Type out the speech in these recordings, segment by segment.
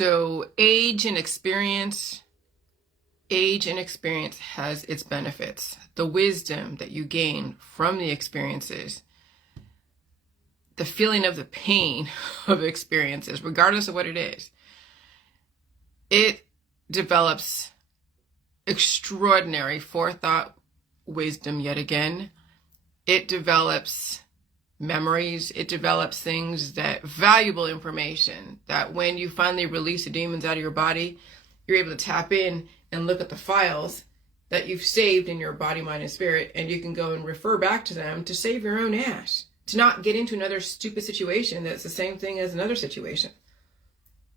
So age and experience has its benefits. The wisdom that you gain from the experiences, the feeling of the pain of experiences, regardless of what it is, it develops extraordinary forethought, wisdom yet again. It develops memories. It develops things that valuable information that when you finally release the demons out of your body, you're able to tap in and look at the files that you've saved in your body, mind, and spirit, and you can go and refer back to them to save your own ass, to not get into another stupid situation that's the same thing as another situation.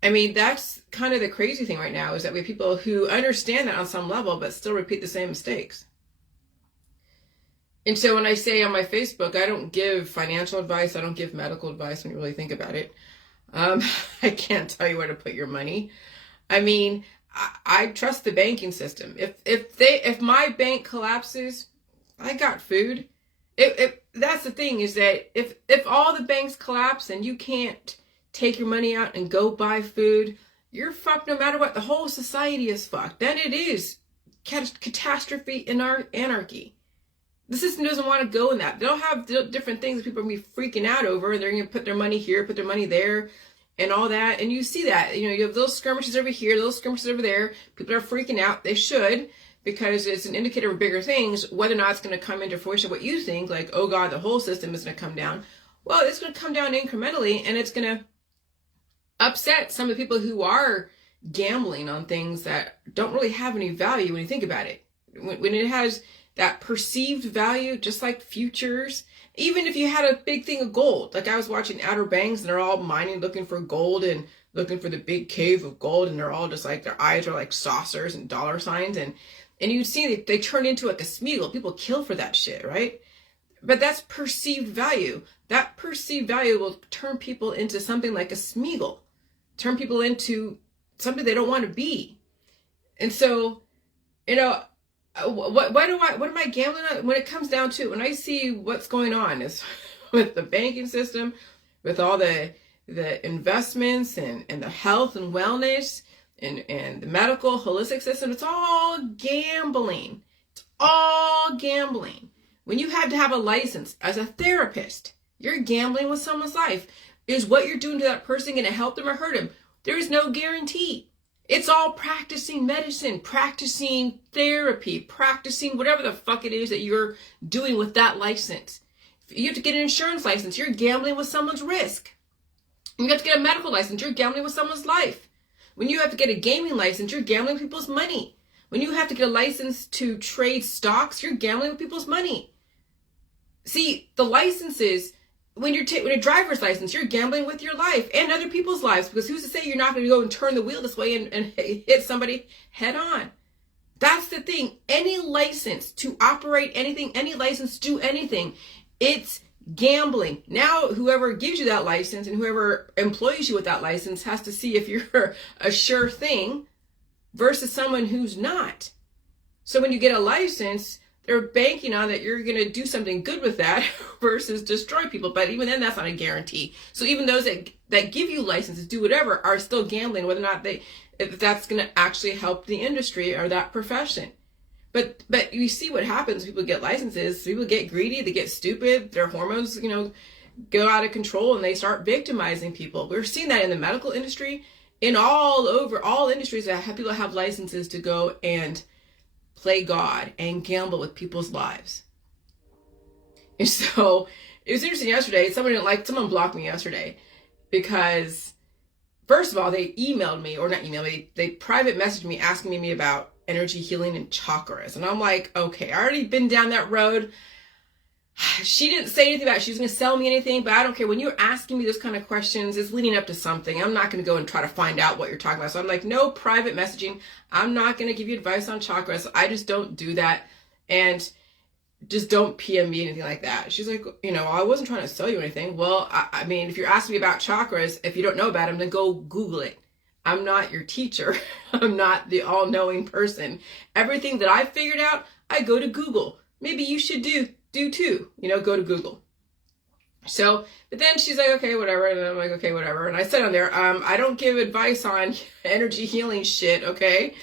I mean, that's kind of the crazy thing right now, is that we have people who understand that on some level, but still repeat the same mistakes. And so when I say on my Facebook, I don't give financial advice, I don't give medical advice when you really think about it. I can't tell you where to put your money. I mean, I trust the banking system. If my bank collapses, I got food. That's the thing, is that if all the banks collapse and you can't take your money out and go buy food, you're fucked no matter what. The whole society is fucked. Then it is catastrophe and anarchy. The system doesn't want to go in that. They'll have different things that people are going to be freaking out over, and they're going to put their money here, put their money there, and all that. And you see that, you have those skirmishes over here, those skirmishes over there. People are freaking out. They should, because it's an indicator of bigger things. Whether or not it's going to come into fruition, what you think, like, oh God, the whole system is going to come down. Well, it's going to come down incrementally, and it's going to upset some of the people who are gambling on things that don't really have any value when you think about it. When it has that perceived value, just like futures. Even if you had a big thing of gold, like I was watching Outer Banks, and they're all mining, looking for gold and looking for the big cave of gold, and they're all just like, their eyes are like saucers and dollar signs, and you see they turn into like a Smeagol. People kill for that shit, right? But that's perceived value. That perceived value will turn people into something like a Smeagol, turn people into something they don't want to be. And so, what am I gambling on? When it comes down to, when I see what's going on is with the banking system, with all the investments and the health and wellness and the medical holistic system, it's all gambling. It's all gambling. When you have to have a license as a therapist, you're gambling with someone's life. Is what you're doing to that person going to help them or hurt them? There is no guarantee. It's all practicing medicine, practicing therapy, practicing whatever the fuck it is that you're doing with that license. If you have to get an insurance license, you're gambling with someone's risk. You have to get a medical license, you're gambling with someone's life. When you have to get a gaming license, you're gambling with people's money. When you have to get a license to trade stocks, you're gambling with people's money. See, the licenses, when you're a driver's license, you're gambling with your life and other people's lives, because who's to say you're not going to go and turn the wheel this way and hit somebody head on? That's the thing. Any license to operate anything, any license to do anything, it's gambling. Now, whoever gives you that license and whoever employs you with that license has to see if you're a sure thing versus someone who's not. So when you get a license, they're banking on that you're going to do something good with that versus destroy people. But even then, that's not a guarantee. So even those that give you licenses, do whatever, are still gambling whether or not if that's going to actually help the industry or that profession. But you see what happens when people get licenses. People get greedy, they get stupid, their hormones, go out of control, and they start victimizing people. We're seeing that in the medical industry, in all industries that have people have licenses to go and play God and gamble with people's lives. And so it was interesting yesterday. Someone blocked me yesterday because, first of all, they emailed me, or not emailed me, they private messaged me asking me about energy healing and chakras. And I'm like, okay, I already been down that road. She didn't say anything about she was going to sell me anything, but I don't care. When you're asking me those kind of questions, it's leading up to something. I'm not going to go and try to find out what you're talking about. So I'm like, no private messaging. I'm not going to give you advice on chakras. I just don't do that. And just don't PM me, anything like that. She's like, I wasn't trying to sell you anything. Well, I mean, if you're asking me about chakras, if you don't know about them, then go Google it. I'm not your teacher. I'm not the all-knowing person. Everything that I figured out, I go to Google. Maybe you should do too. Go to Google. So, but then she's like, okay, whatever. And I'm like, okay, whatever. And I said on there, I don't give advice on energy healing shit, okay?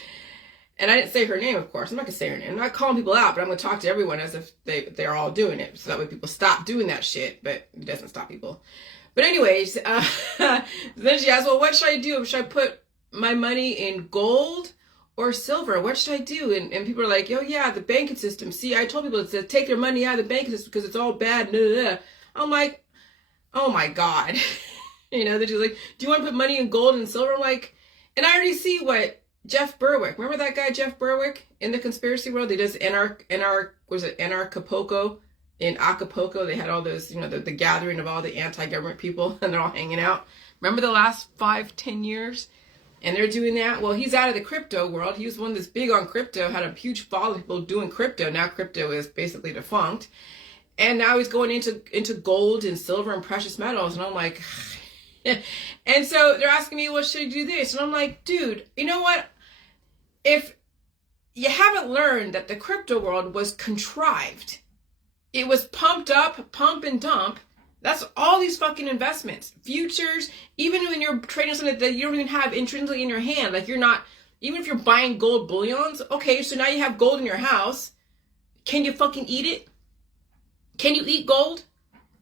And I didn't say her name, of course. I'm not going to say her name. I'm not calling people out, but I'm going to talk to everyone as if they're all doing it. So that way people stop doing that shit, but it doesn't stop people. But anyways, then she asked, well, what should I do? Should I put my money in gold or silver? What should I do? And people are like, oh yeah, the banking system. See, I told people to take their money out of the banking system because it's all bad. I'm like, oh my God. They're just like, do you want to put money in gold and silver? I'm like, and I already see what Jeff Berwick, remember that guy, Jeff Berwick, in the conspiracy world? He does Acapulco. In Acapulco, they had all those, the gathering of all the anti-government people, and they're all hanging out. Remember the last 5-10 years? And they're doing that. Well, he's out of the crypto world. He was one that's big on crypto, had a huge following of people doing crypto. Now crypto is basically defunct. And now he's going into gold and silver and precious metals. And I'm like, and so they're asking me, well, should I do this? And I'm like, dude, you know what? If you haven't learned that the crypto world was contrived, it was pumped up, pump and dump. That's all these fucking investments, futures, even when you're trading something that you don't even have intrinsically in your hand. Like, you're not, even if you're buying gold bullions, okay, so now you have gold in your house. Can you fucking eat it? Can you eat gold?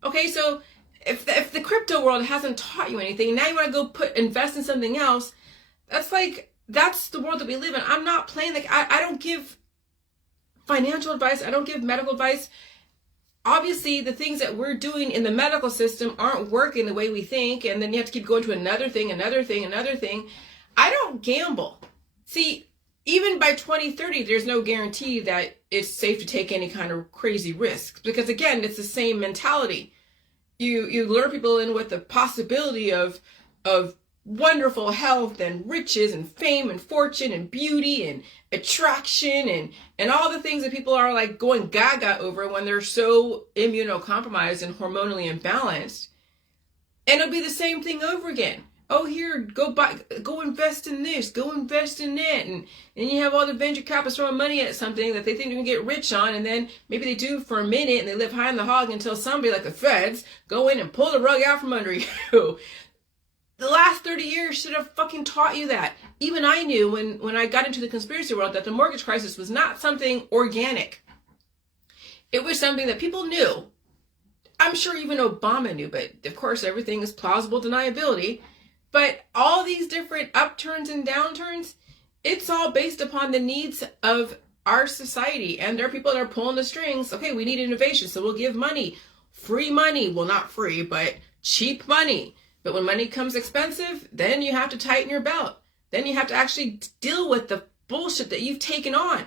Okay, so if the crypto world hasn't taught you anything, now you want to go invest in something else, that's the world that we live in. I'm not playing, I don't give financial advice. I don't give medical advice. Obviously, the things that we're doing in the medical system aren't working the way we think, and then you have to keep going to another thing. I don't gamble. See, even by 2030, there's no guarantee that it's safe to take any kind of crazy risks, because again, it's the same mentality. You lure people in with the possibility of wonderful health and riches and fame and fortune and beauty and attraction and all the things that people are like going gaga over when they're so immunocompromised and hormonally imbalanced. And it'll be the same thing over again. Oh, here, go invest in this, go invest in that. And you have all the venture capitalists throwing money at something that they think they can get rich on. And then maybe they do for a minute and they live high on the hog until somebody like the feds go in and pull the rug out from under you. The last 30 years should have fucking taught you that. Even I knew when I got into the conspiracy world that the mortgage crisis was not something organic. It was something that people knew. I'm sure even Obama knew, but of course everything is plausible deniability. But all these different upturns and downturns, it's all based upon the needs of our society. And there are people that are pulling the strings. Okay, we need innovation, so we'll give money. Free money. Well, not free, but cheap money. But when money comes expensive, then you have to tighten your belt. Then you have to actually deal with the bullshit that you've taken on.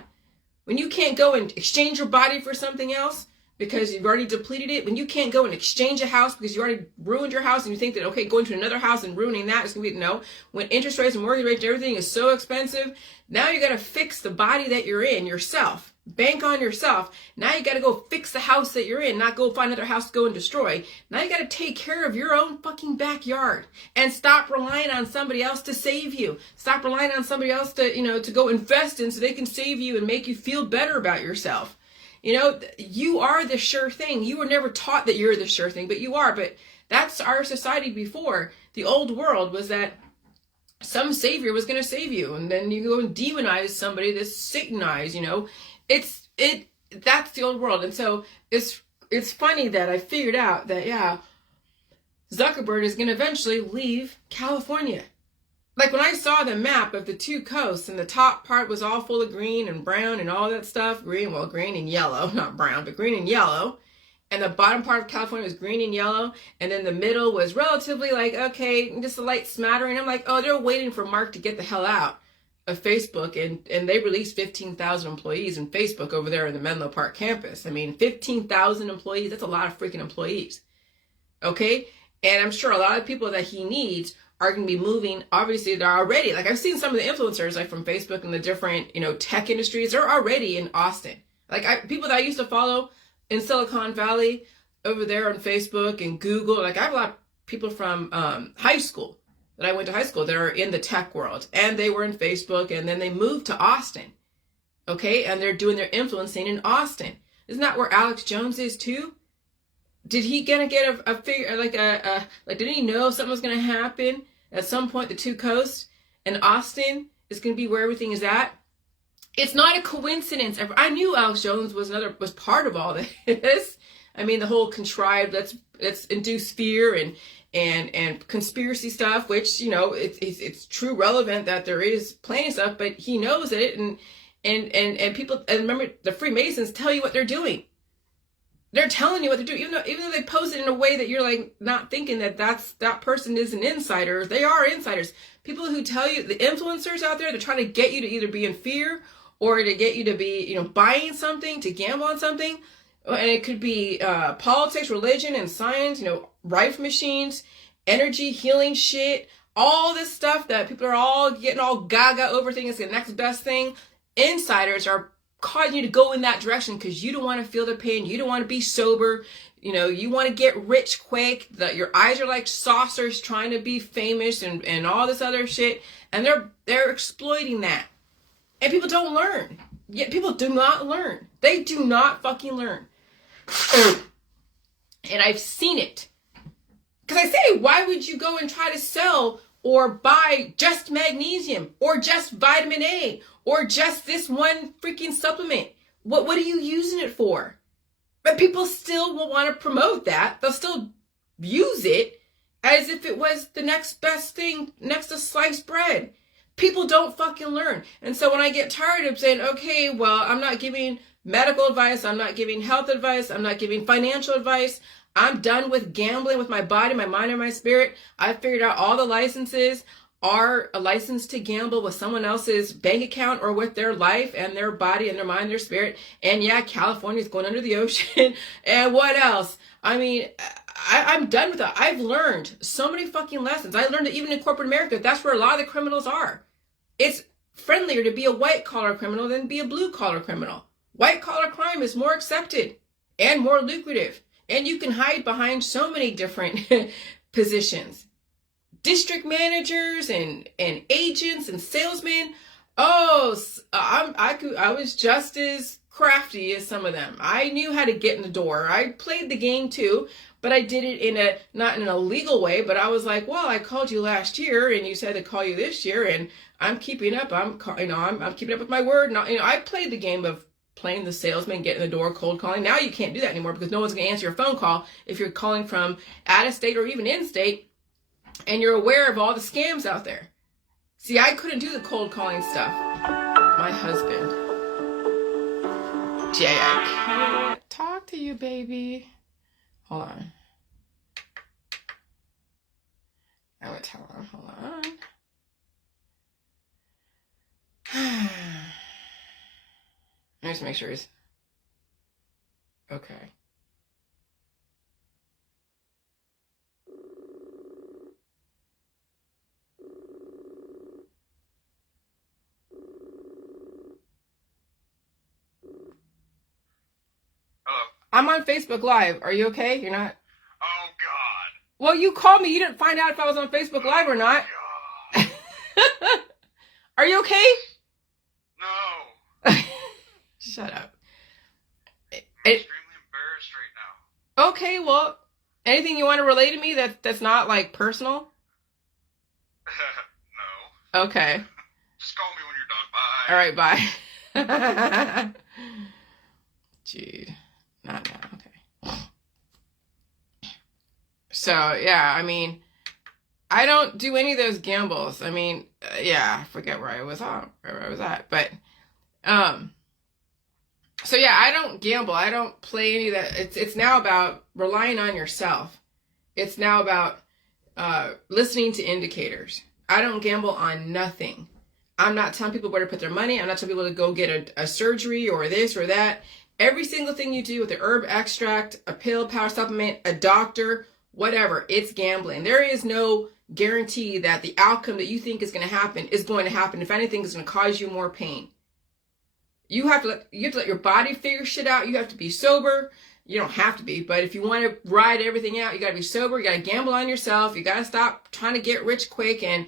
When you can't go and exchange your body for something else because you've already depleted it, when you can't go and exchange a house because you already ruined your house and you think that, okay, going to another house and ruining that is going to be, no. When interest rates and mortgage rates and everything is so expensive, now you got to fix the body that you're in yourself. Bank on yourself. Now you got to go fix the house that you're in, not go find another house to go and destroy. Now you got to take care of your own fucking backyard and stop relying on somebody else to save you. Stop relying on somebody else to, to go invest in so they can save you and make you feel better about yourself. You are the sure thing. You were never taught that you're the sure thing, but you are. But that's our society before. The old world was that some savior was going to save you. And then you go and demonize somebody that's Satanized, That's the old world. And so it's funny that I figured out that, yeah, Zuckerberg is going to eventually leave California. Like when I saw the map of the two coasts and the top part was all full of green and brown and all that stuff, green and yellow, not brown, but green and yellow. And the bottom part of California was green and yellow. And then the middle was relatively like, okay, just a light smattering. I'm like, oh, they're waiting for Mark to get the hell out of Facebook. And they released 15,000 employees in Facebook over there in the Menlo Park campus. I mean, 15,000 employees, that's a lot of freaking employees. Okay? And I'm sure a lot of people that he needs are going to be moving. Obviously, they're already, like I've seen some of the influencers like from Facebook and the different, tech industries, they're already in Austin. Like people that I used to follow in Silicon Valley over there on Facebook and Google, like I have a lot of people from high school that I went to high school that are in the tech world, and they were in Facebook, and then they moved to Austin. Okay. And they're doing their influencing in Austin. Isn't that where Alex Jones is too? Did he gonna get a figure like like? Did he know something was gonna happen at some point? The two coasts and Austin is gonna be where everything is at. It's not a coincidence. I knew Alex Jones was part of all this. I mean, the whole contrived, let's induce fear and conspiracy stuff, which, you know, it's true relevant that there is plenty of stuff, but he knows it, and people, and remember, the Freemasons tell you what they're doing. They're telling you what they're doing, even though they pose it in a way that you're like not thinking that person is an insider. They are insiders. People who tell you, the influencers out there, they're trying to get you to either be in fear or to get you to be, you know, buying something, to gamble on something. And it could be politics, religion, and science, you know, rife machines, energy, healing shit, all this stuff that people are all getting all gaga over, thinking it's the next best thing. Insiders are causing you to go in that direction because you don't want to feel the pain. You don't want to be sober. You know, you want to get rich quick. Your eyes are like saucers trying to be famous and all this other shit. And they're exploiting that. And people don't learn. Yet people do not learn. They do not fucking learn. And I've seen it. Because I say, why would you go and try to sell or buy just magnesium or just vitamin A or just this one freaking supplement? What are you using it for? But people still will want to promote that. They'll still use it as if it was the next best thing next to sliced bread. People don't fucking learn. And so when I get tired of saying, okay, well, I'm not giving medical advice, I'm not giving health advice, I'm not giving financial advice, I'm done with gambling with my body, my mind, and my spirit. I've figured out all the licenses are a license to gamble with someone else's bank account or with their life and their body and their mind, their spirit. And yeah, California's going under the ocean. And what else? I mean, I'm done with that. I've learned so many fucking lessons. I learned that even in corporate America, that's where a lot of the criminals are. It's friendlier to be a white collar criminal than be a blue collar criminal. White collar crime is more accepted and more lucrative. And you can hide behind so many different positions. District managers and agents and salesmen. Oh, I was just as crafty as some of them. I knew how to get in the door. I played the game too, but I did it not in an illegal way. But I was like, well, I called you last year, and you said to call you this year, and I'm keeping up. I'm keeping up with my word. And, I played the game of playing the salesman, getting the door, cold calling. Now you can't do that anymore because no one's going to answer your phone call if you're calling from out of state or even in state, and you're aware of all the scams out there. See, I couldn't do the cold calling stuff. My husband. Jay, I can't talk to you, baby. Hold on. I would tell him, hold on. Let me just make sure he's okay. Hello. I'm on Facebook Live. Are you okay? You're not? Oh, God. Well, you called me. You didn't find out if I was on Facebook Live or not. God. Are you okay? No. Shut up. I'm extremely embarrassed right now. Okay, well, anything you want to relate to me that's not like personal? No. Okay. Just call me when you're done. Bye. All right, bye. Gee, not now. Okay. So, yeah, I mean, I don't do any of those gambles. I mean, yeah, I forget where I was at, but, so yeah, I don't gamble. I don't play any of that. It's now about relying on yourself. It's now about, listening to indicators. I don't gamble on nothing. I'm not telling people where to put their money. I'm not telling people to go get a surgery or this or that. Every single thing you do with the herb extract, a pill, power supplement, a doctor, whatever, it's gambling. There is no guarantee that the outcome that you think is going to happen is going to happen. If anything, it's going to cause you more pain. You have to let your body figure shit out. You have to be sober. You don't have to be, but if you want to ride everything out, you got to be sober. You got to gamble on yourself. You got to stop trying to get rich quick and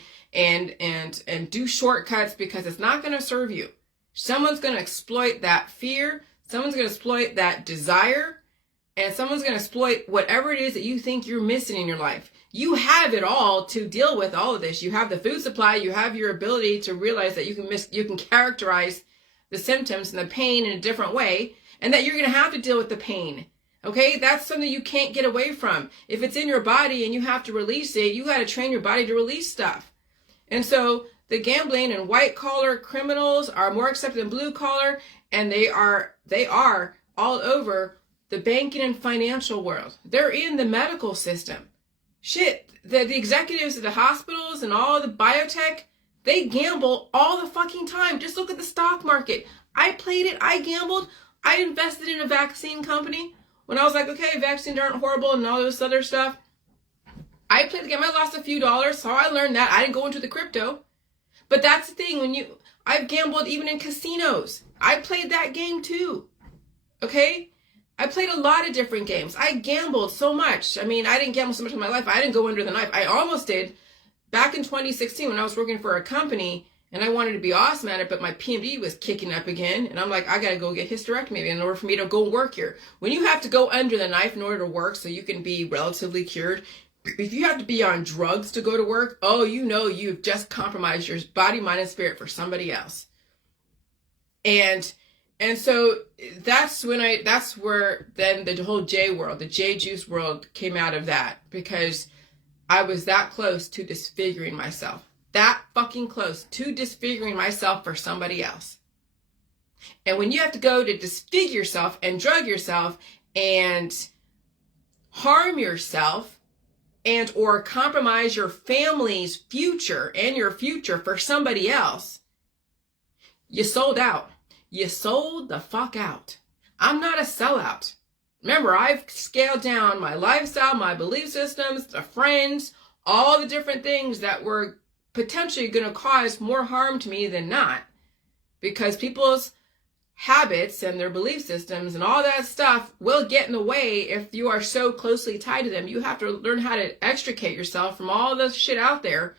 do shortcuts because it's not going to serve you. Someone's going to exploit that fear. Someone's going to exploit that desire, and someone's going to exploit whatever it is that you think you're missing in your life. You have it all to deal with all of this. You have the food supply. You have your ability to realize that you can characterize the symptoms and the pain in a different way, and that you're going to have to deal with the pain. Okay, that's something you can't get away from. If it's in your body and you have to release it, you got to train your body to release stuff. And so the gambling and white collar criminals are more accepted than blue collar, and they are all over the banking and financial world. They're in the medical system. Shit, the executives at the hospitals and all the biotech, they gamble all the fucking time. Just look at the stock market. I played it. I gambled. I invested in a vaccine company when I was like, okay, vaccines aren't horrible and all this other stuff. I played the game. I lost a few dollars, so I learned that. I didn't go into the crypto. But that's the thing. I've gambled even in casinos. I played that game too. Okay? I played a lot of different games. I gambled so much. I mean, I didn't gamble so much in my life. I didn't go under the knife. I almost did back in 2016 when I was working for a company and I wanted to be awesome at it, but my PMD was kicking up again. And I'm like, I got to go get hysterectomy in order for me to go work here. When you have to go under the knife in order to work so you can be relatively cured, if you have to be on drugs to go to work, oh, you know you've just compromised your body, mind, and spirit for somebody else. And so that's where then the whole J world, the J juice world came out of that, because I was that close to disfiguring myself. That fucking close to disfiguring myself for somebody else. And when you have to go to disfigure yourself and drug yourself and harm yourself and or compromise your family's future and your future for somebody else, you sold out. You sold the fuck out. I'm not a sellout. Remember, I've scaled down my lifestyle, my belief systems, the friends, all the different things that were potentially going to cause more harm to me than not. Because people's habits and their belief systems and all that stuff will get in the way if you are so closely tied to them. You have to learn how to extricate yourself from all the shit out there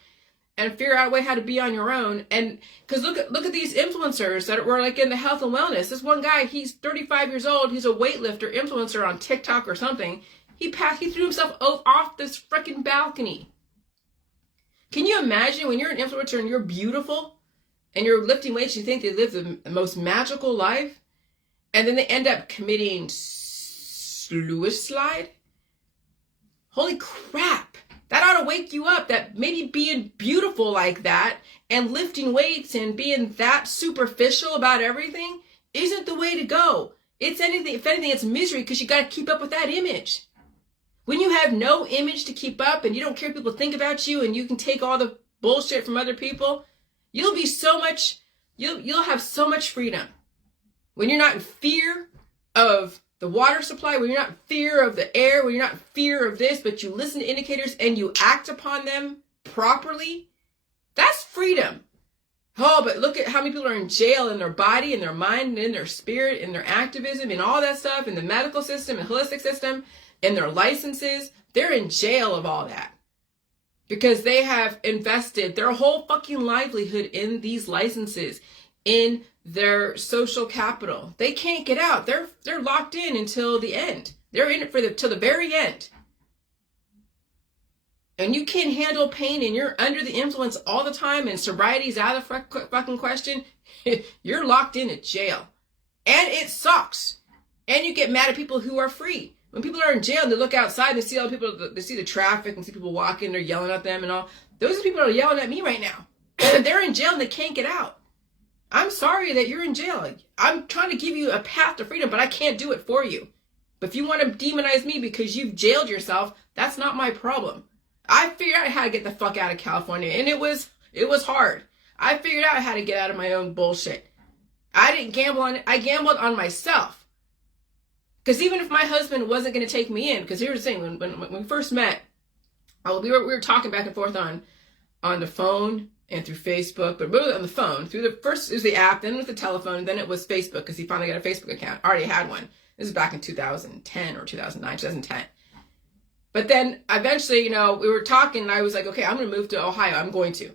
and figure out a way how to be on your own. And because look at these influencers that were like in the health and wellness. This one guy, he's 35 years old. He's a weightlifter influencer on TikTok or something. He threw himself off this freaking balcony. Can you imagine when you're an influencer and you're beautiful and you're lifting weights, you think they live the most magical life, and then they end up committing suicide? Holy crap. That ought to wake you up, that maybe being beautiful like that and lifting weights and being that superficial about everything isn't the way to go. It's anything, if anything, it's misery, because you got to keep up with that image. When you have no image to keep up and you don't care what people think about you and you can take all the bullshit from other people, you'll have so much freedom. When you're not in fear of the water supply, when you're not in fear of the air, when you're not in fear of this, but you listen to indicators and you act upon them properly, that's freedom. Oh, but look at how many people are in jail in their body, in their mind, and in their spirit, in their activism, and all that stuff, in the medical system, and holistic system, in their licenses. They're in jail of all that because they have invested their whole fucking livelihood in these licenses, in their social capital. They can't get out. They're locked in until the end. They're in it till the very end. And you can't handle pain and you're under the influence all the time and sobriety's out of the fucking question, you're locked in at jail. And it sucks. And you get mad at people who are free. When people are in jail and they look outside and they see all the people, they see the traffic and see people walking, they're yelling at them and all. Those are people that are yelling at me right now. They're in jail and they can't get out. I'm sorry that you're in jail. I'm trying to give you a path to freedom, but I can't do it for you. But if you want to demonize me because you've jailed yourself, that's not my problem. I figured out how to get the fuck out of California, and it was hard. I figured out how to get out of my own bullshit. I didn't gamble on it. I gambled on myself. Because even if my husband wasn't going to take me in, because here's the thing, when we first met, we were talking back and forth on the phone and through Facebook, but really on the phone. First it was the app, then it was the telephone, and then it was Facebook, because he finally got a Facebook account. I already had one. This is back in 2010 or 2009, 2010. But then eventually, we were talking, and I was like, okay, I'm going to move to Ohio. I'm going to.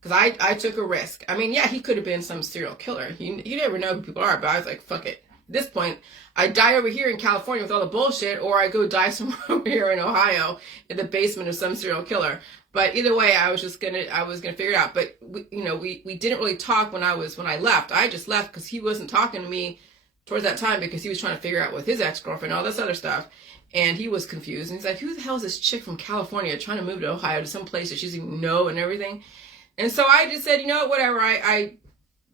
Because I took a risk. I mean, yeah, he could have been some serial killer. You never know who people are, but I was like, fuck it. this point, I die over here in California with all the bullshit, or I go die somewhere over here in Ohio in the basement of some serial killer. But either way, I was gonna figure it out. But we didn't really talk when I left. I just left because he wasn't talking to me towards that time because he was trying to figure out with his ex-girlfriend and all this other stuff. And he was confused. And he's like, who the hell is this chick from California trying to move to Ohio to some place that she doesn't even know and everything? And so I just said, whatever. I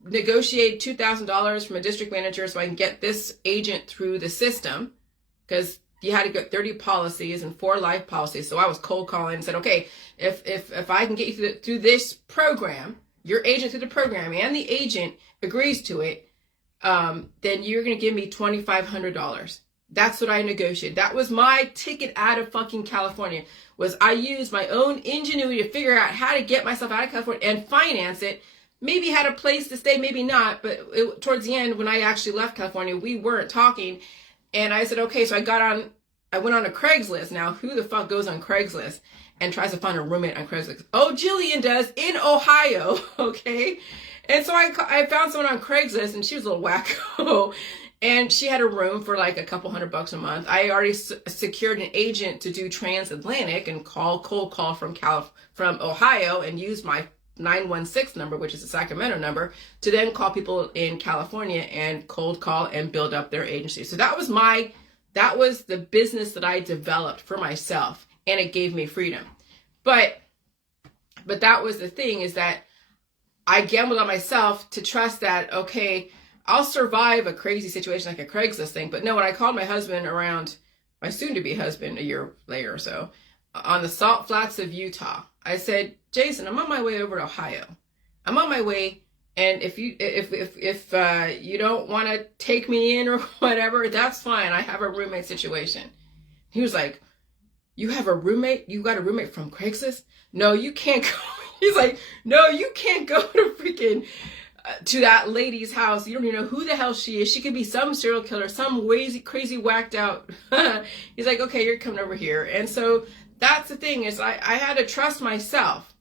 negotiate $2,000 from a district manager so I can get this agent through the system, because you had to get 30 policies and 4 life policies. So I was cold calling and said, okay, if I can get you through this program, your agent through the program, and the agent agrees to it, then you're going to give me $2,500. That's what I negotiated. That was my ticket out of fucking California, was I used my own ingenuity to figure out how to get myself out of California and finance it. Maybe had a place to stay, maybe not. But towards the end, when I actually left California, we weren't talking. And I said, okay, so I went on a Craigslist. Now, who the fuck goes on Craigslist and tries to find a roommate on Craigslist? Oh, Jillian does, in Ohio, okay? And so I found someone on Craigslist, and she was a little wacko. And she had a room for like a couple $100 a month. I already secured an agent to do transatlantic and cold call from Ohio, and use my 916 number, which is a Sacramento number, to then call people in California and cold call and build up their agency. So that was the business that I developed for myself, and it gave me freedom. But that was the thing, is that I gambled on myself to trust that, okay, I'll survive a crazy situation like a Craigslist thing. But no, when I called my husband around, my soon-to-be husband, a year later or so, on the salt flats of Utah, I said, Jason, I'm on my way over to Ohio. I'm on my way, and if you don't want to take me in or whatever, that's fine. I have a roommate situation. He was like, you have a roommate? You got a roommate from Craigslist? No, you can't go. He's like, no, you can't go to freaking to that lady's house. You don't even know who the hell she is. She could be some serial killer, some crazy whacked out. He's like, okay, you're coming over here. And so that's the thing, is I had to trust myself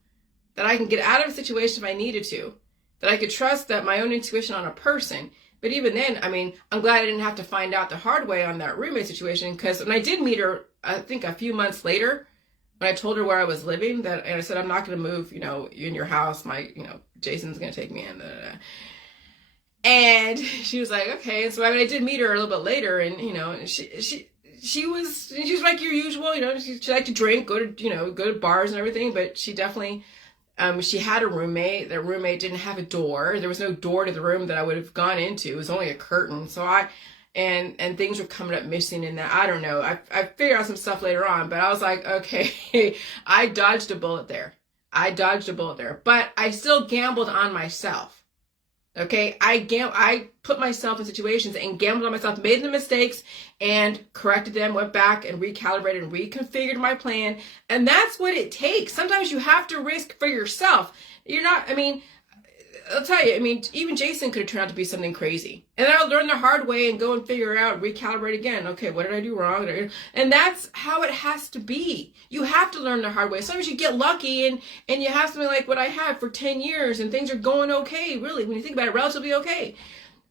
that I can get out of a situation if I needed to, that I could trust that my own intuition on a person. But even then, I mean, I'm glad I didn't have to find out the hard way on that roommate situation, because when I did meet her, I think a few months later, when I told her where I was living, and I said, I'm not going to move, in your house, Jason's going to take me in. And she was like, okay. And so I did meet her a little bit later, and, she was like your usual, she liked to drink, go to bars and everything, but she definitely, she had a roommate. That roommate didn't have a door. There was no door to the room that I would have gone into. It was only a curtain. So and things were coming up missing in that. I don't know. I figured out some stuff later on, but I was like, okay, I dodged a bullet there. But I still gambled on myself. Okay, I put myself in situations and gambled on myself, made the mistakes and corrected them, went back and recalibrated and reconfigured my plan. And that's what it takes. Sometimes you have to risk for yourself. I'll tell you, even Jason could have turned out to be something crazy. And then I'll learn the hard way and go and figure out, recalibrate again. Okay, what did I do wrong? And that's how it has to be. You have to learn the hard way. Sometimes you get lucky and you have something like what I had for 10 years and things are going okay, really, when you think about it, relatively okay.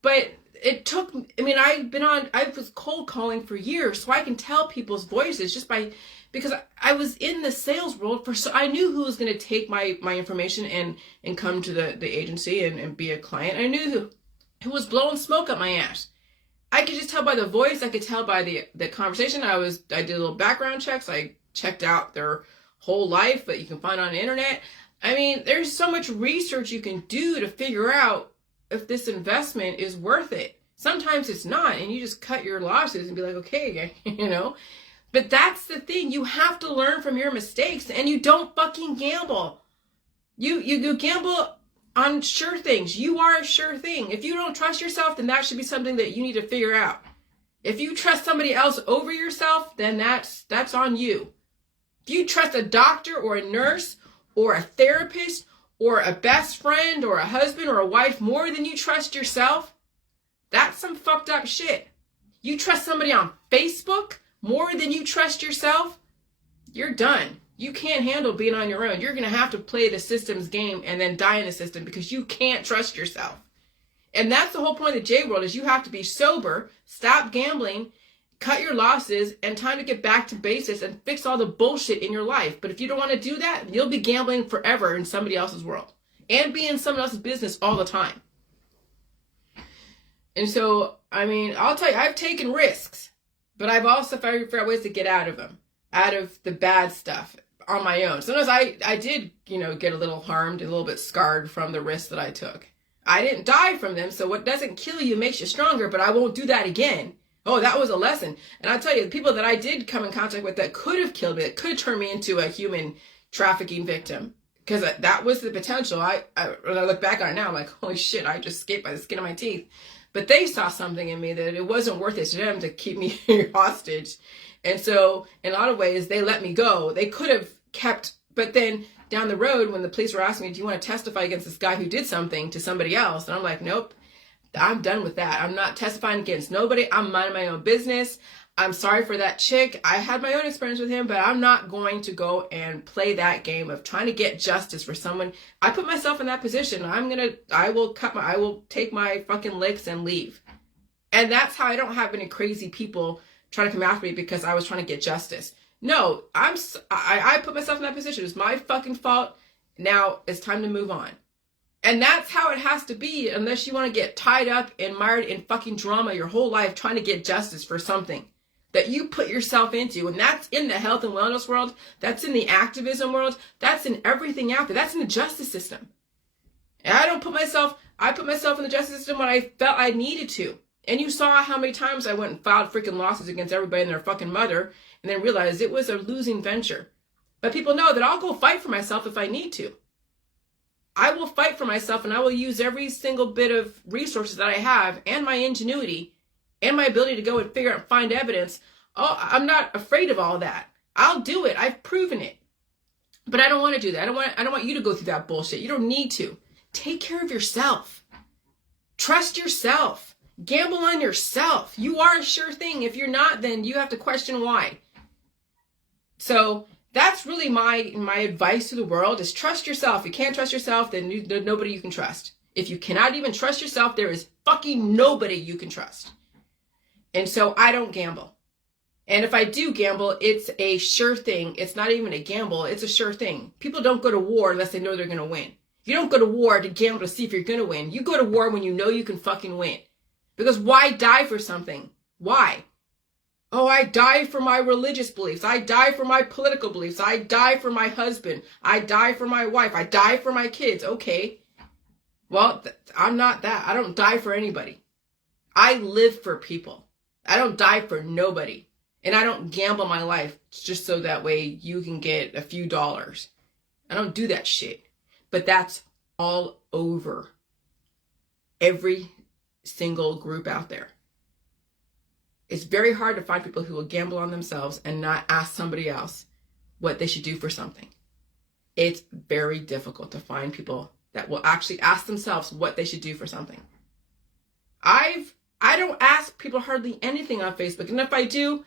But it took, I was cold calling for years, so I can tell people's voices because I was in the sales world so I knew who was going to take my information and come to the agency and be a client. I knew who was blowing smoke up my ass. I could just tell by the voice. I could tell by the conversation. I did little background checks. I checked out their whole life that you can find on the internet. There's so much research you can do to figure out if this investment is worth it. Sometimes it's not, and you just cut your losses and be like, okay, But that's the thing. You have to learn from your mistakes, and you don't fucking gamble. You gamble on sure things. You are a sure thing. If you don't trust yourself, then that should be something that you need to figure out. If you trust somebody else over yourself, then that's on you. If you trust a doctor or a nurse or a therapist or a best friend or a husband or a wife more than you trust yourself, that's some fucked up shit. You trust somebody on Facebook more than you trust yourself, you're done. You can't handle being on your own. You're going to have to play the system's game and then die in the system because you can't trust yourself. And that's the whole point of the J world, is you have to be sober, stop gambling, cut your losses, and time to get back to basics and fix all the bullshit in your life. But if you don't want to do that, you'll be gambling forever in somebody else's world and be in someone else's business all the time. And so, I mean, I'll tell you, I've taken risks, but I've also figured out ways to get out of them, out of the bad stuff on my own. Sometimes I did, get a little harmed, a little bit scarred from the risks that I took. I didn't die from them, so what doesn't kill you makes you stronger, but I won't do that again. Oh, that was a lesson. And I'll tell you, the people that I did come in contact with that could have killed me, that could turn me into a human trafficking victim, because that was the potential. When I look back on it now, I'm like, holy shit, I just escaped by the skin of my teeth. But they saw something in me that it wasn't worth it to them to keep me hostage. And so in a lot of ways, they let me go. They could have kept, but then down the road, when the police were asking me, do you want to testify against this guy who did something to somebody else? And I'm like, nope, I'm done with that. I'm not testifying against nobody. I'm minding my own business. I'm sorry for that chick. I had my own experience with him, but I'm not going to go and play that game of trying to get justice for someone. I put myself in that position. I will take my fucking licks and leave. And that's how I don't have any crazy people trying to come after me because I was trying to get justice. No, I put myself in that position. It's my fucking fault. Now it's time to move on. And that's how it has to be, unless you want to get tied up and mired in fucking drama your whole life trying to get justice for something that you put yourself into. And that's in the health and wellness world. That's in the activism world. That's in everything out there. That's in the justice system. And I put myself in the justice system when I felt I needed to. And you saw how many times I went and filed freaking lawsuits against everybody and their fucking mother, and then realized it was a losing venture. But people know that I'll go fight for myself if I need to. I will fight for myself, and I will use every single bit of resources that I have and my ingenuity and my ability to go and figure out and find evidence. Oh, I'm not afraid of all that. I'll do it. I've proven it. But I don't want to do that. I don't want you to go through that bullshit. You don't need to. Take care of yourself. Trust yourself. Gamble on yourself. You are a sure thing. If you're not, then you have to question why. So that's really my advice to the world, is trust yourself. If you can't trust yourself, then there's nobody you can trust. If you cannot even trust yourself, there is fucking nobody you can trust. And so I don't gamble. And if I do gamble, it's a sure thing. It's not even a gamble. It's a sure thing. People don't go to war unless they know they're going to win. You don't go to war to gamble to see if you're going to win. You go to war when you know you can fucking win. Because why die for something? Why? Oh, I die for my religious beliefs. I die for my political beliefs. I die for my husband. I die for my wife. I die for my kids. Okay. Well, I'm not that. I don't die for anybody. I live for people. I don't die for nobody. And I don't gamble my life just so that way you can get a few dollars. I don't do that shit. But that's all over every single group out there. It's very hard to find people who will gamble on themselves and not ask somebody else what they should do for something. It's very difficult to find people that will actually ask themselves what they should do for something. I don't ask people hardly anything on Facebook. And if I do,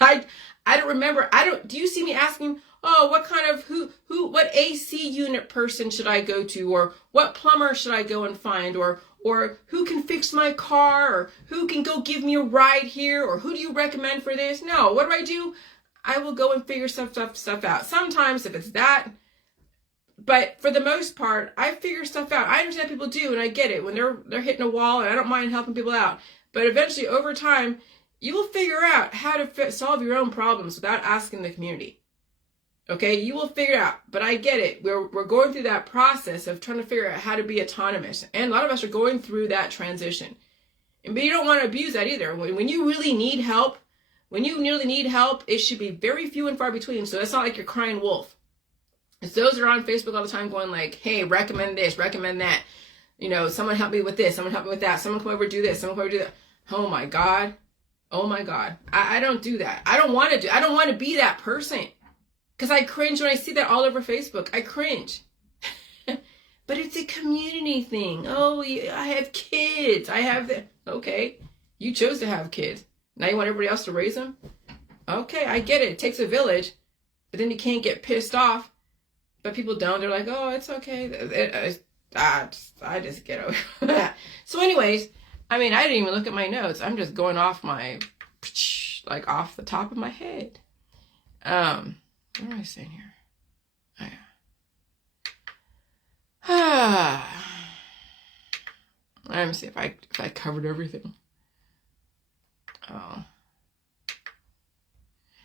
I don't remember. Do you see me asking, oh, what kind of, what AC unit person should I go to? Or what plumber should I go and find? Or who can fix my car? Or who can go give me a ride here? Or who do you recommend for this? No, what do? I will go and figure stuff out. Sometimes if it's that, but for the most part, I figure stuff out. I understand people do, and I get it when they're hitting a wall, and I don't mind helping people out. But eventually, over time, you will figure out how to solve your own problems without asking the community. Okay, you will figure it out. But I get it. We're going through that process of trying to figure out how to be autonomous, and a lot of us are going through that transition. But you don't want to abuse that either. When you really need help, it should be very few and far between. So it's not like you're crying wolf. It's those that are on Facebook all the time going like, hey, recommend this, recommend that. Someone help me with this, someone help me with that. Someone come over do this, someone come over do that. Oh my God. I don't do that. I don't want to be that person. Because I cringe when I see that all over Facebook. I cringe. But it's a community thing. Oh, I have kids. Okay. You chose to have kids. Now you want everybody else to raise them? Okay, I get it. It takes a village. But then you can't get pissed off. But people don't. They're like, oh, it's okay. I just get over that. So anyways, I mean, I didn't even look at my notes. I'm just going off my, like off the top of my head. What am I saying here? Oh, yeah. Let me see if I covered everything. Oh.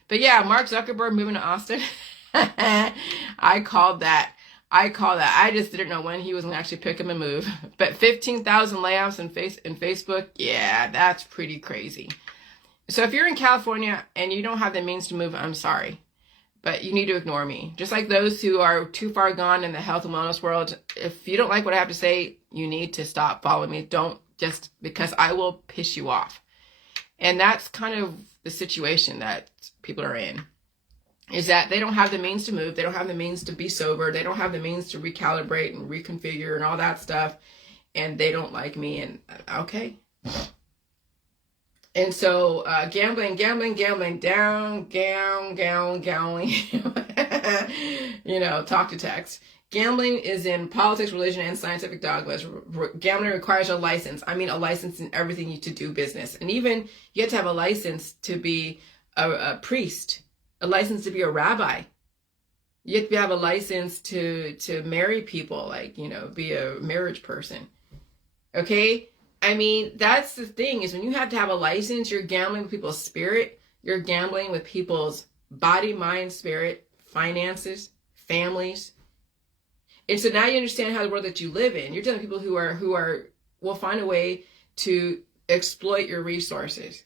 But yeah, Mark Zuckerberg moving to Austin. I called that. I just didn't know when he was going to actually pick him and move. But 15,000 layoffs in Facebook, yeah, that's pretty crazy. So if you're in California and you don't have the means to move, I'm sorry. But you need to ignore me. Just like those who are too far gone in the health and wellness world, if you don't like what I have to say, you need to stop following me. Don't, just because I will piss you off. And that's kind of the situation that people are in. Is that they don't have the means to move. They don't have the means to be sober. They don't have the means to recalibrate and reconfigure and all that stuff. And they don't like me. And okay. And so gambling, down, gambling, you know, talk to text. Gambling is in politics, religion, and scientific dogmas. Gambling requires a license. I mean, a license in everything to do business. And even you have to have a license to be a priest, a license to be a rabbi. You have to have a license to marry people, like, you know, be a marriage person. Okay? I mean, that's the thing, is when you have to have a license, you're gambling with people's spirit. You're gambling with people's body, mind, spirit, finances, families. And so now you understand how the world that you live in. You're dealing with people who will find a way to exploit your resources.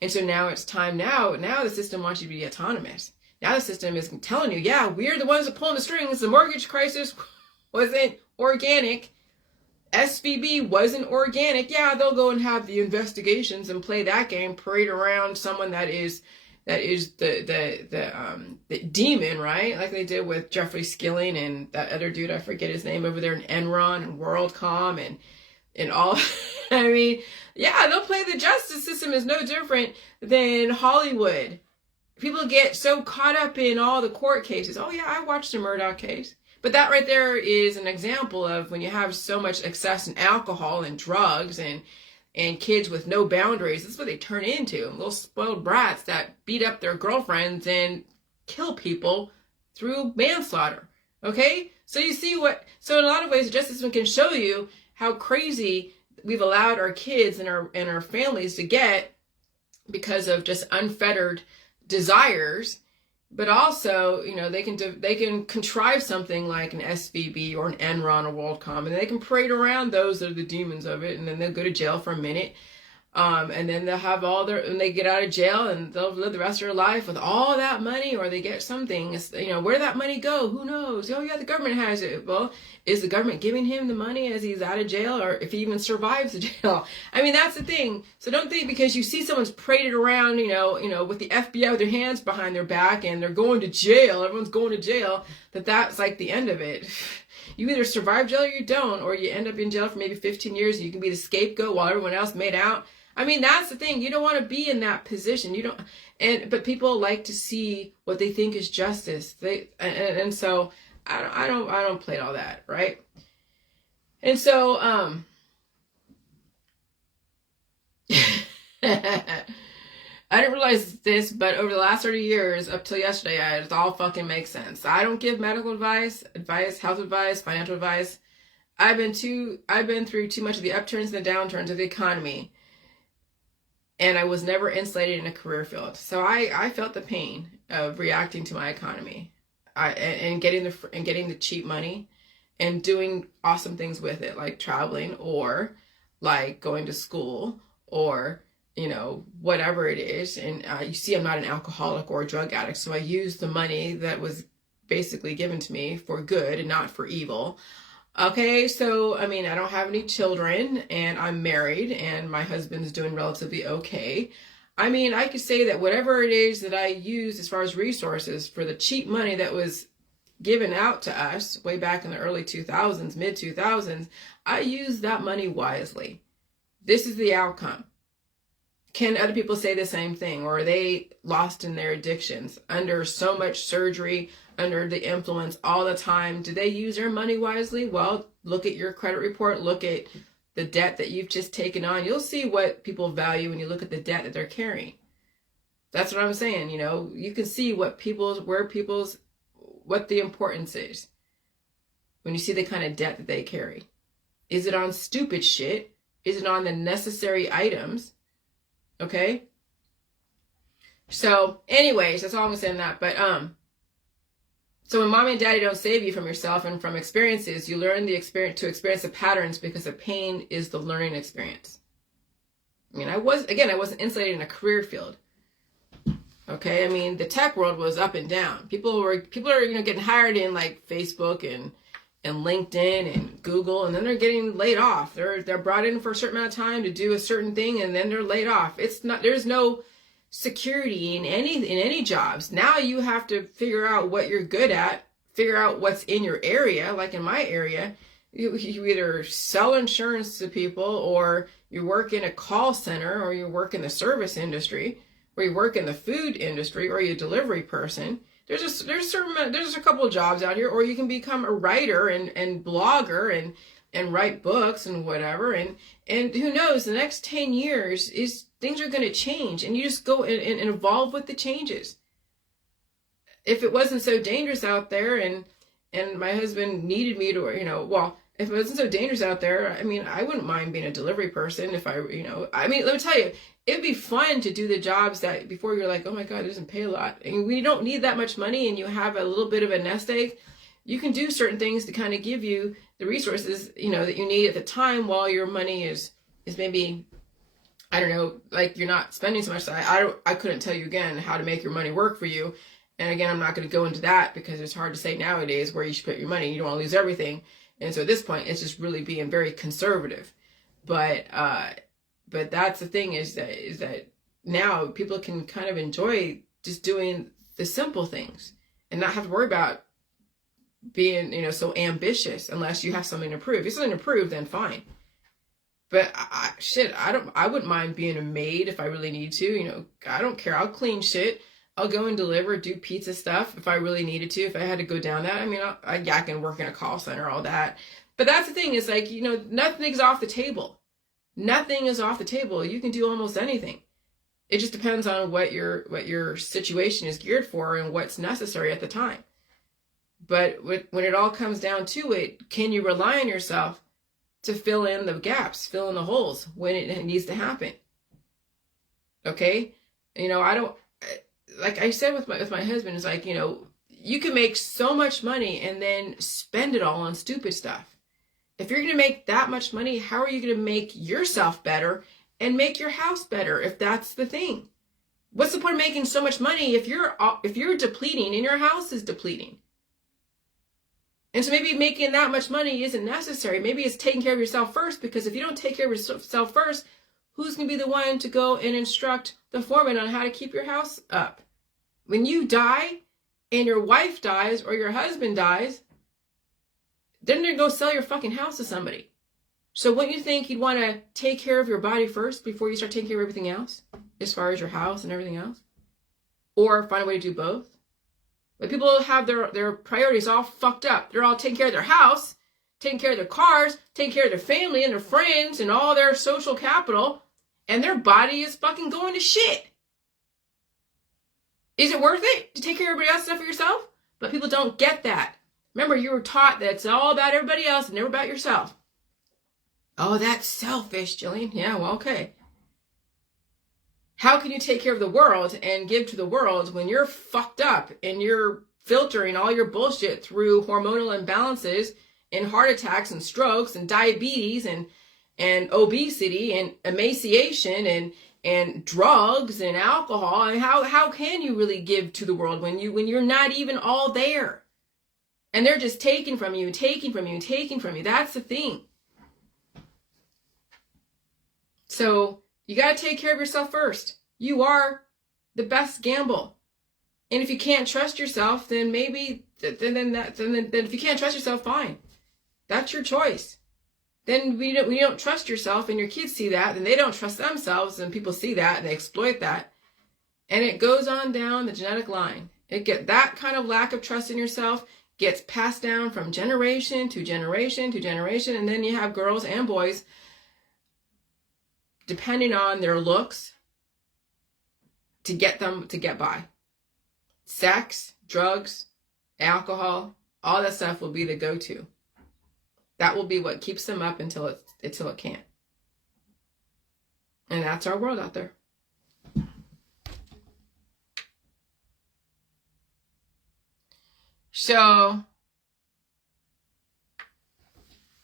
And so now it's time, now the system wants you to be autonomous. Now the system is telling you, yeah, we're the ones that pulling the strings. The mortgage crisis wasn't organic. SVB wasn't organic. Yeah, they'll go and have the investigations and play that game, parade around someone that is the demon, right? Like they did with Jeffrey Skilling and that other dude, I forget his name, over there in Enron and WorldCom and all. I mean, yeah, they'll play. The justice system is no different than Hollywood. People get so caught up in all the court cases. Oh yeah, I watched the Murdoch case. But that right there is an example of when you have so much excess in alcohol and drugs and kids with no boundaries. This is what they turn into. Little spoiled brats that beat up their girlfriends and kill people through manslaughter. Okay? So you see so in a lot of ways, the justice system can show you how crazy we've allowed our kids and our families to get because of just unfettered desires. But also, you know, they can contrive something like an SVB or an Enron or WorldCom, and they can parade around those that are the demons of it, and then they'll go to jail for a minute, and then they'll have and they get out of jail, and they'll live the rest of their life with all that money, or they get something. You know, where did that money go? Who knows? Oh yeah, the government has it. Well, is the government giving him the money as he's out of jail, or if he even survives the jail? I mean, that's the thing. So don't think because you see someone's paraded around, you know, with the FBI with their hands behind their back and they're going to jail, everyone's going to jail, that's like the end of it. You either survive jail or you don't, or you end up in jail for maybe 15 years and you can be the scapegoat while everyone else made out. I mean, that's the thing. You don't want to be in that position. You don't, but people like to see what they think is justice. And so I don't play all that, right? And so, I didn't realize this, but over the last 30 years, up till yesterday, it all fucking makes sense. I don't give medical advice, health advice, financial advice. I've been through too much of the upturns and the downturns of the economy. And I was never insulated in a career field. So I felt the pain of reacting to my economy and getting the cheap money and doing awesome things with it, like traveling or like going to school or, you know, whatever it is. And you see, I'm not an alcoholic or a drug addict. So I used the money that was basically given to me for good and not for evil. Okay, so, I mean, I don't have any children, and I'm married, and my husband's doing relatively okay. I mean, I could say that whatever it is that I used as far as resources for the cheap money that was given out to us way back in the early 2000s, mid 2000s, I used that money wisely. This is the outcome. can other people say the same thing? Or are they lost in their addictions under so much surgery, under the influence all the time? Do they use their money wisely? Well, look at your credit report. Look at the debt that you've just taken on. You'll see what people value when you look at the debt that they're carrying. That's what I'm saying. You know, you can see what the importance is when you see the kind of debt that they carry. Is it on stupid shit? Is it on the necessary items? Okay. So anyways, that's all I'm saying that. But, so when mommy and daddy don't save you from yourself and from experiences, you learn to experience the patterns, because the pain is the learning experience. I mean, I wasn't insulated in a career field. Okay. I mean, the tech world was up and down. People are, getting hired in like Facebook and LinkedIn and Google, and then they're getting laid off. They're brought in for a certain amount of time to do a certain thing, and then they're laid off. There's no security in any jobs. Now you have to figure out what you're good at, figure out what's in your area. Like in my area, you either sell insurance to people, or you work in a call center, or you work in the service industry, or you work in the food industry, or you're a delivery person. There's a couple of jobs out here, or you can become a writer and blogger and write books and whatever. And who knows, the next 10 years things are going to change, and you just go and evolve with the changes. If it wasn't so dangerous out there, and my husband needed me to, if it wasn't so dangerous out there, I mean, I wouldn't mind being a delivery person if let me tell you, it'd be fun to do the jobs that before you're like, oh my God, it doesn't pay a lot. And we don't need that much money, and you have a little bit of a nest egg. You can do certain things to kind of give you the resources, that you need at the time, while your money is maybe, I don't know, like you're not spending so much. I couldn't tell you again how to make your money work for you. And again, I'm not going to go into that, because it's hard to say nowadays where you should put your money. You don't want to lose everything. And so at this point, it's just really being very conservative. But that's the thing, is that now people can kind of enjoy just doing the simple things and not have to worry about being, so ambitious, unless you have something to prove. If you have something to prove, then fine. But I wouldn't mind being a maid if I really need to. I don't care. I'll clean shit. I'll go and deliver, do pizza stuff if I really needed to, if I had to go down that. I mean, I can work in a call center, all that. But that's the thing, is like, nothing's off the table. Nothing is off the table. You can do almost anything. It just depends on what your situation is geared for and what's necessary at the time. But when it all comes down to it, can you rely on yourself to fill in the gaps, fill in the holes when it needs to happen? Okay? I don't, like I said with my husband, it's like, you can make so much money and then spend it all on stupid stuff. If you're going to make that much money, how are you going to make yourself better and make your house better, if that's the thing? What's the point of making so much money if you're depleting and your house is depleting? And so maybe making that much money isn't necessary. Maybe it's taking care of yourself first, because if you don't take care of yourself first, who's going to be the one to go and instruct the foreman on how to keep your house up? When you die and your wife dies or your husband dies, then they're going to go sell your fucking house to somebody. So wouldn't you think you'd want to take care of your body first before you start taking care of everything else, as far as your house and everything else? Or find a way to do both? But people have their priorities all fucked up. They're all taking care of their house, taking care of their cars, taking care of their family and their friends and all their social capital, and their body is fucking going to shit. Is it worth it to take care of everybody else's stuff for yourself? But people don't get that. Remember, you were taught that it's all about everybody else and never about yourself. Oh, that's selfish, Jillian. Yeah, well, okay. How can you take care of the world and give to the world when you're fucked up and you're filtering all your bullshit through hormonal imbalances and heart attacks and strokes and diabetes and obesity and emaciation and drugs and alcohol? And how can you really give to the world when you're not even all there? And they're just taking from you, taking from you, taking from you. That's the thing. So you got to take care of yourself first. You are the best gamble. And if you can't trust yourself, then maybe then if you can't trust yourself, fine. That's your choice. then when you don't trust yourself and your kids see that, then they don't trust themselves and people see that and they exploit that. And it goes on down the genetic line. That kind of lack of trust in yourself gets passed down from generation to generation to generation. And then you have girls and boys, depending on their looks, to get by. Sex, drugs, alcohol, all that stuff will be the go-to. That will be what keeps them up until it can't. And that's our world out there. So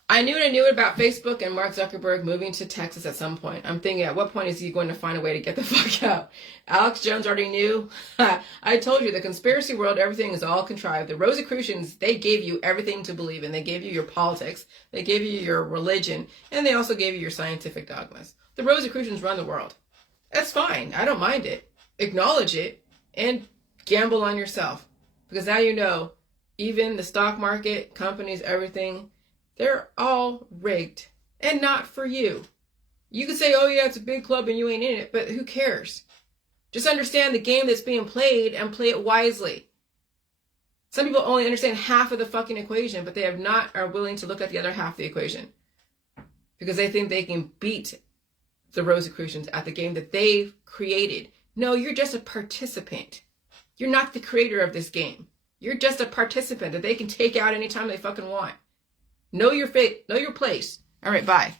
I knew about Facebook and Mark Zuckerberg moving to Texas at some point. I'm thinking, at what point is he going to find a way to get the fuck out? Alex Jones already knew. I told you, the conspiracy world, everything is all contrived. The Rosicrucians, they gave you everything to believe in. They gave you your politics. They gave you your religion. And they also gave you your scientific dogmas. The Rosicrucians run the world. That's fine. I don't mind it. Acknowledge it and gamble on yourself. Because now you know, even the stock market, companies, everything, they're all rigged and not for you. You could say, oh yeah, it's a big club and you ain't in it, but who cares? Just understand the game that's being played and play it wisely. Some people only understand half of the fucking equation, but they are willing to look at the other half of the equation because they think they can beat the Rosicrucians at the game that they've created. No, you're just a participant. You're not the creator of this game. You're just a participant that they can take out anytime they fucking want. Know your fate. Know your place. All right, bye.